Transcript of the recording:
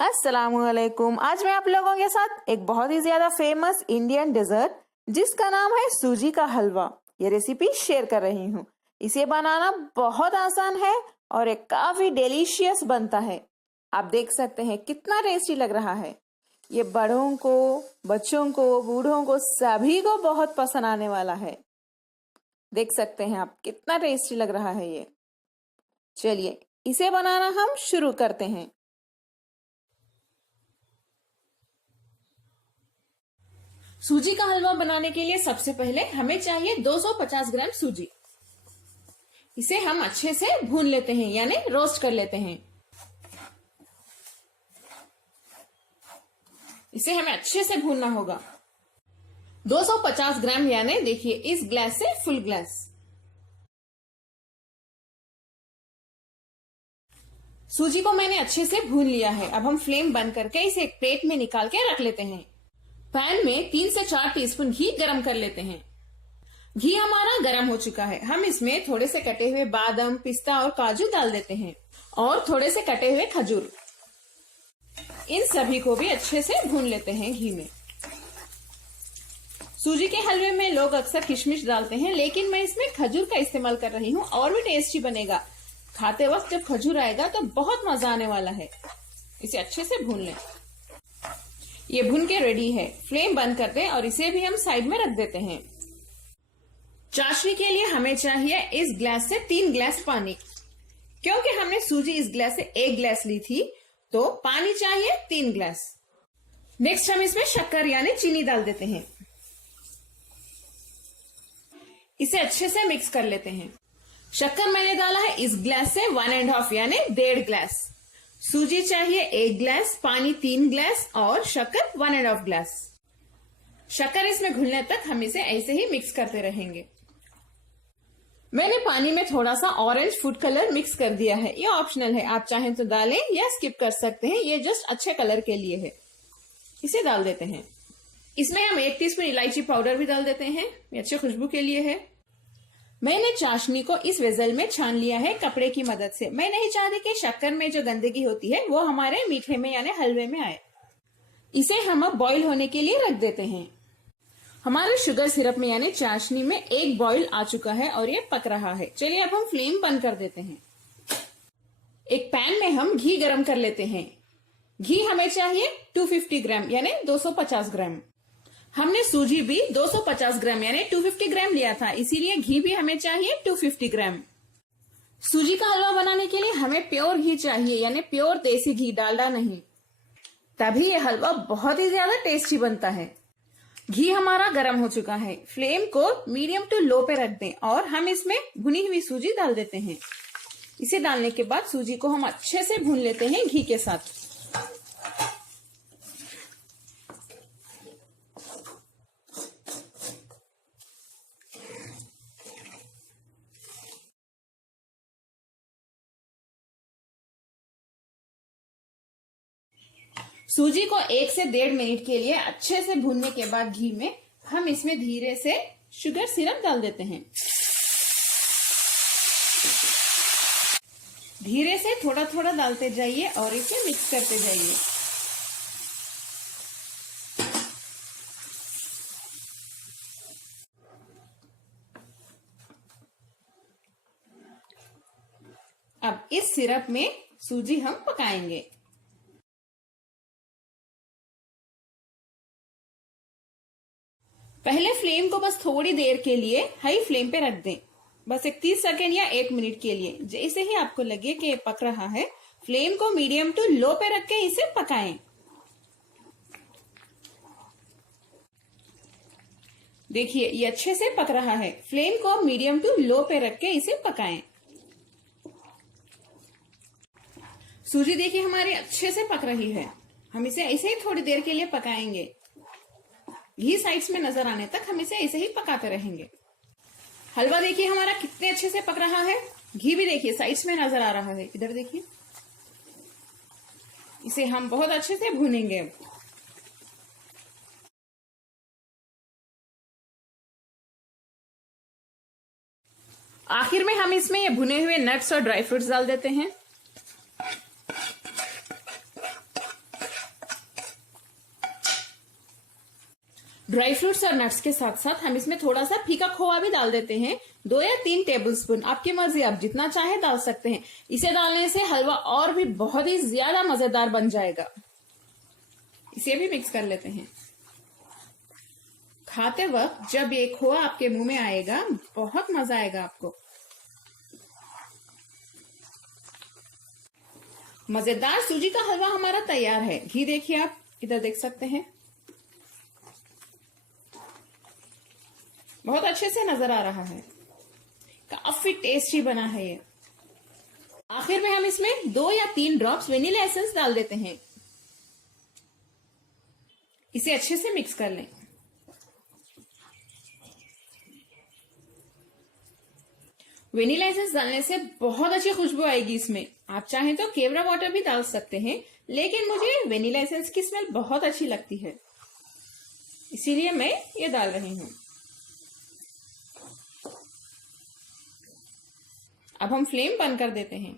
अस्सलामुअलैकुम। आज मैं आप लोगों के साथ एक बहुत ही ज्यादा फेमस इंडियन डेजर्ट जिसका नाम है सूजी का हलवा, ये रेसिपी शेयर कर रही हूँ। इसे बनाना बहुत आसान है और एक काफी डिलीशियस बनता है। आप देख सकते हैं कितना टेस्टी लग रहा है। ये बड़ों को, बच्चों को, बूढ़ों को, सभी को बहुत पसंद आने वाला है। देख सकते हैं आप कितना टेस्टी लग रहा है ये। चलिए इसे बनाना हम शुरू करते हैं। सूजी का हलवा बनाने के लिए सबसे पहले हमें चाहिए 250 ग्राम सूजी। इसे हम अच्छे से भून लेते हैं, यानी रोस्ट कर लेते हैं। इसे हमें अच्छे से भूनना होगा। 250 ग्राम यानी देखिए इस ग्लास से फुल ग्लास। सूजी को मैंने अच्छे से भून लिया है। अब हम फ्लेम बंद करके इसे एक प्लेट में निकाल के रख लेते हैं। पैन में 3 से 4 टीस्पून घी गरम कर लेते हैं। घी हमारा गरम हो चुका है। हम इसमें थोड़े से कटे हुए बादाम, पिस्ता और काजू डाल देते हैं और थोड़े से कटे हुए खजूर। इन सभी को भी अच्छे से भून लेते हैं घी में। सूजी के हलवे में लोग अक्सर किशमिश डालते हैं, लेकिन मैं इसमें खजूर का इस्तेमाल कर रही हूँ और भी टेस्टी बनेगा। खाते वक्त जब खजूर आएगा तो बहुत मजा आने वाला है। इसे अच्छे से भून लें। ये भून के रेडी है। फ्लेम बंद कर दें और इसे भी हम साइड में रख देते हैं। चाशनी के लिए हमें चाहिए इस ग्लास से 3 ग्लास पानी। क्योंकि हमने सूजी इस ग्लास से 1 ग्लास ली थी, तो पानी चाहिए 3 ग्लास। नेक्स्ट हम इसमें शक्कर यानी चीनी डाल देते हैं। इसे अच्छे से मिक्स कर लेते हैं। शक्कर मैंने डाला है इस ग्लास से 1.5 यानी 1.5 ग्लास। सूजी चाहिए 1 ग्लास, पानी 3 ग्लास और शक्कर 1.5 ग्लास। शक्कर इसमें घुलने तक हम इसे ऐसे ही मिक्स करते रहेंगे। मैंने पानी में थोड़ा सा ऑरेंज फूड कलर मिक्स कर दिया है। ये ऑप्शनल है, आप चाहें तो डालें या स्किप कर सकते हैं। ये जस्ट अच्छे कलर के लिए है। इसे डाल देते हैं। इसमें हम 1 टीस्पून इलायची पाउडर भी डाल देते हैं, ये अच्छे खुशबू के लिए है। मैंने चाशनी को इस वेजल में छान लिया है कपड़े की मदद से। मैं नहीं चाहती कि शक्कर में जो गंदगी होती है वो हमारे मीठे में यानी हलवे में आए। इसे हम अब बॉईल होने के लिए रख देते हैं। हमारे शुगर सिरप में यानी चाशनी में 1 बॉईल आ चुका है और ये पक रहा है। चलिए अब हम फ्लेम बंद कर देते हैं। एक पैन में हम घी गरम कर लेते हैं। घी हमें चाहिए 250 ग्राम यानी 250 ग्राम। हमने सूजी भी 250 ग्राम यानी 250 ग्राम लिया था, इसीलिए घी भी हमें चाहिए 250 ग्राम। सूजी का हलवा बनाने के लिए हमें प्योर घी चाहिए, यानी प्योर देसी घी, डालडा नहीं। तभी ये हलवा बहुत ही ज्यादा टेस्टी बनता है। घी हमारा गर्म हो चुका है। फ्लेम को मीडियम टू लो पे रख दें और हम इसमें भुनी हुई सूजी डाल देते हैं। इसे डालने के बाद सूजी को हम अच्छे से भून लेते हैं घी के साथ। सूजी को 1 से 1.5 मिनट के लिए अच्छे से भूनने के बाद घी में हम इसमें धीरे से शुगर सिरप डाल देते हैं। धीरे से थोड़ा थोड़ा डालते जाइए और इसे मिक्स करते जाइए। अब इस सिरप में सूजी हम पकाएंगे। पहले फ्लेम को बस थोड़ी देर के लिए हाई फ्लेम पे रख दें, बस 30 सेकेंड या 1 मिनट के लिए। जैसे ही आपको लगे कि पक रहा है, फ्लेम को मीडियम टू लो पे रख के इसे पकाएं। देखिए ये अच्छे से पक रहा है। फ्लेम को मीडियम टू लो पे रख के इसे पकाएं। सूजी देखिए हमारी अच्छे से पक रही है। हम इसे ऐसे ही थोड़ी देर के लिए पकाएंगे। घी साइड्स में नजर आने तक हम इसे ऐसे ही पकाते रहेंगे। हलवा देखिए हमारा कितने अच्छे से पक रहा है। घी भी देखिए साइड्स में नजर आ रहा है। इधर देखिए। इसे हम बहुत अच्छे से भूनेंगे। आखिर में हम इसमें ये भुने हुए नट्स और ड्राई फ्रूट्स डाल देते हैं। ड्राई फ्रूट्स और नट्स के साथ साथ हम इसमें थोड़ा सा फीका खोआ भी डाल देते हैं। 2 या 3 टेबलस्पून, आपकी मर्जी, आप जितना चाहे डाल सकते हैं। इसे डालने से हलवा और भी बहुत ही ज्यादा मजेदार बन जाएगा। इसे भी मिक्स कर लेते हैं। खाते वक्त जब ये खोआ आपके मुंह में आएगा, बहुत मजा आएगा आपको। मजेदार सूजी का हलवा हमारा तैयार है। घी देखिए, आप इधर देख सकते हैं, बहुत अच्छे से नजर आ रहा है। काफी टेस्टी बना है ये। आखिर में हम इसमें 2 या 3 ड्रॉप्स वेनिला एसेंस डाल देते हैं। इसे अच्छे से मिक्स कर लें। वेनिला एसेंस डालने से बहुत अच्छी खुशबू आएगी इसमें। आप चाहें तो केवड़ा वाटर भी डाल सकते हैं, लेकिन मुझे वेनिला एसेंस की स्मेल बहुत अच्छी लगती है, इसीलिए मैं ये डाल रही हूं। अब हम फ्लेम बंद कर देते हैं।